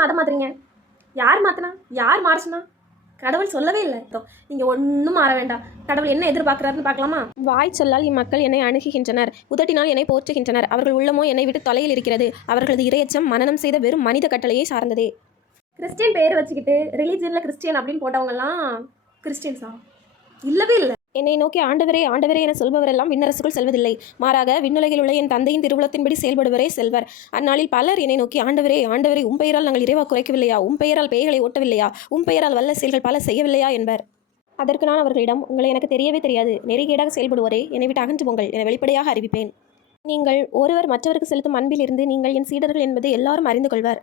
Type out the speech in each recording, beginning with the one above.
மாற்ற மாத்துறீங்க? யார் மாற்றினா? யார் மாற சொன்னா? கடவுள் சொல்லவே இல்லை. நீங்கள் ஒன்றும் மாற வேண்டாம். கடவுள் என்ன எதிர்பார்க்குறாருன்னு பார்க்கலாமா? வாய் சொல்லால் இம்மக்கள் என்னை அணுகுகின்றனர், உதட்டினால் என்னை போற்றுகின்றனர், அவர்கள் உள்ளமோ என்னை விட்டு தொலையில் இருக்கிறது. அவர்களது இரையச்சம் மனனம் செய்த வெறும் மனித கட்டளையை சார்ந்ததே. கிறிஸ்டியன் பேர் வச்சுக்கிட்டு ரிலீஜியனில் கிறிஸ்டியன் அப்படின்னு போட்டவங்கலாம் கிறிஸ்டியன்ஸா? இல்லவே இல்லை. என்னை நோக்கி ஆண்டவரே ஆண்டவரே என சொல்பவரெல்லாம் விண்ணரசுக்குள் செல்வதில்லை, மாறாக விண்ணுலகில் உள்ள என் தந்தையின் திருவுளத்தின்படி செயல்படுவரே செல்வர். அந்நாளில் பலர் என்னை நோக்கி ஆண்டவரே ஆண்டவரே உம் பெயரால் நாங்கள் இறைவா குறைக்கவில்லையா, உம் பெயரால் பேய்களை ஓட்டவில்லையா, உம் பெயரால் வல்ல செயல்கள் பல செய்யவில்லையா என்பர். அதற்கு நான் அவர்களிடம், உங்களை எனக்கு தெரியவே தெரியாது, நெறிகேடாக செயல்படுவோரே என்னை விட்டு அகன்று போங்கள் என வெளிப்படையாக அறிவிப்பேன். நீங்கள் ஒருவர் மற்றவருக்கு செலுத்தும் அன்பில் இருந்து நீங்கள் என் சீடர்கள் என்பது எல்லாரும் அறிந்து கொள்வர்.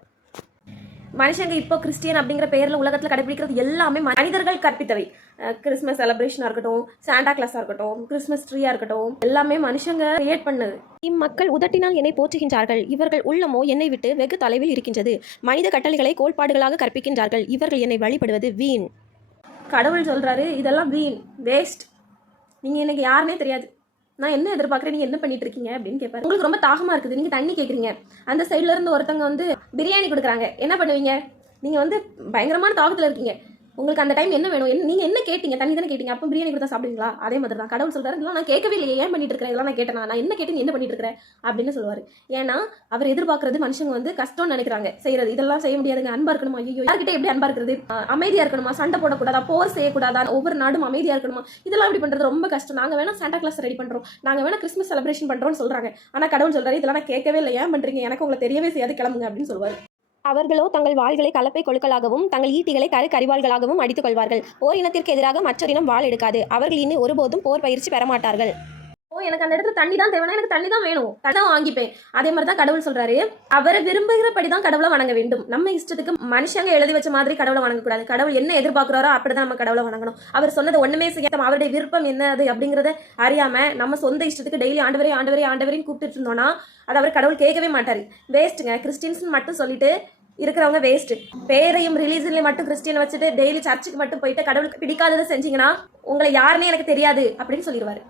மனுஷங்க இப்போ கிறிஸ்டியன் அப்படிங்கிற பேரில் உலகத்தில் கடைபிடிக்கிறது எல்லாமே மனிதர்கள் கற்பித்தவை. கிறிஸ்மஸ் செலிப்ரேஷனாக இருக்கட்டும், சாண்டா கிளாஸாக இருக்கட்டும், கிறிஸ்மஸ் ட்ரீயாக இருக்கட்டும், எல்லாமே மனுஷங்க கிரியேட் பண்ணது. இம்மக்கள் உதட்டினால் என்னை போற்றுகின்றார்கள், இவர்கள் உள்ளமோ என்னை விட்டு வெகு தொலைவில் இருக்கின்றது. மனித கட்டளைகளை கோட்பாடுகளாக கற்பிக்கின்றார்கள், இவர்கள் என்னை வழிபடுவது வீண். கடவுள் சொல்கிறாரு, இதெல்லாம் வீண், வேஸ்ட். நீங்கள் எனக்கு யாருன்னே தெரியாது, நான் என்ன எதிர்பார்க்குறேன், நீங்கள் என்ன பண்ணிட்டு இருக்கீங்க அப்படின்னு கேட்பாரு. உங்களுக்கு ரொம்ப தாகமாக இருக்குது, நீங்கள் தண்ணி கேட்குறீங்க. அந்த சைடில் இருந்து ஒருத்தவங்க வந்து பிரியாணி கொடுக்குறாங்க, என்ன பண்ணுவீங்க? நீங்கள் வந்து பயங்கரமான தாகத்தில் இருக்கீங்க, உங்களுக்கு அந்த டைம் என்ன வேணும், நீங்கள் என்ன கேட்டீங்க? தண்ணி தானே கேட்டீங்க, அப்போ பிரியாணி கொடுத்தா சாப்பிடுவீங்களா? அதே மாதிரி தான் கடவுள் சொல்கிறாரு, இதெல்லாம் நான் கேட்கவே இல்லையே, ஏன் பண்ணிட்டு இருக்கிறேன், இதெல்லாம் நான் கேட்டேன், நான் என்ன கேட்டு நீ என்ன பண்ணிட்டு இருக்கிறேன் அப்படின்னு சொல்லுவார். ஏன்னா அவர் எதிர்பார்க்கறது மனுஷங்க வந்து கஷ்டம்னு நினைக்கிறாங்க செய்யறது. இதெல்லாம் செய்ய முடியாதுங்க, அன்பா இருக்கணுமா? ஐயோ, யார்கிட்ட எப்படி அன்பா இருக்கிறது? அமைதியாக இருக்கணுமா? சண்டை போடக்கூடாதா? போர் செய்யக்கூடாதா? ஒவ்வொரு நாடும் அமைதியாக இருக்கணுமா? இதெல்லாம் எப்படி பண்ணுறது ரொம்ப கஷ்டம். நாங்கள் வேணா சாண்டா கிளாஸ் ரெடி பண்ணுறோம், நாங்கள் வேணா கிறிஸ்மஸ் செலிப்ரேஷன் பண்ணுறோம்னு சொல்கிறாங்க. ஆனால் கடவுள் சொல்கிறாரு, இதெல்லாம் நான் கேட்கவே இல்லை, ஏன் பண்ணுறீங்க, எனக்கு உங்களை தெரியவே செய்யாது, கிளம்புங்க அப்படின்னு சொல்லுவார். அவர்களோ தங்கள் வாள்களை கலப்பை கொழுக்களாகவும் தங்கள் ஈட்டிகளை கரிவாள்களாகவும் அடித்துக் கொள்வார்கள். ஓர் இனத்திற்கு எதிராக மற்றொரு இனம் வாள் எடுக்காது. அவர்கள் இனி ஒருபோதும் போர் பயிற்சி பெற மாட்டார்கள். எனக்கு அந்த இடத்துல தண்ணி தான் தேவைன்னா எனக்கு தண்ணி தான் வேணும், தண்ணி தான் வாங்கிப்பேன். அதே மாதிரி தான் கடவுள் சொல்றாரு, அவரை விரும்புகிறபடி தான் கடவுளை வணங்க வேண்டும். நம்ம இஷ்டத்துக்கு மனுஷங்க எழுதி வச்ச மாதிரி கடவுளை வணங்கக்கூடாது. கடவுள் என்ன எதிர்பார்க்கிறாரோ அப்படிதான் நம்ம கடவுளை வணங்கணும். அவர் சொன்னது ஒண்ணுமே செய்யாம அவருடைய விருப்பம் என்னது அப்படிங்கறத அறியாம நம்ம சொந்த இஷ்டத்துக்கு டெய்லி ஆண்டவரே ஆண்டவரே ஆண்டவரையும் கூப்பிட்டு இருந்தோம்னா அது அவர் கடவுள் கேட்கவே மாட்டாரு. வேஸ்ட்டுங்க. கிறிஸ்டின்ஸ் மட்டும் சொல்லிட்டு இருக்கிறவங்க வேஸ்ட். பேரையும் ரிலீஜன்லையும் மட்டும் கிறிஸ்டியன் வச்சுட்டு டெய்லி சர்ச்சுக்கு மட்டும் போயிட்டு கடவுளுக்கு பிடிக்காததை செஞ்சீங்கன்னா உங்களை யாருன்னே எனக்கு தெரியாது அப்படின்னு சொல்லிடுவாரு.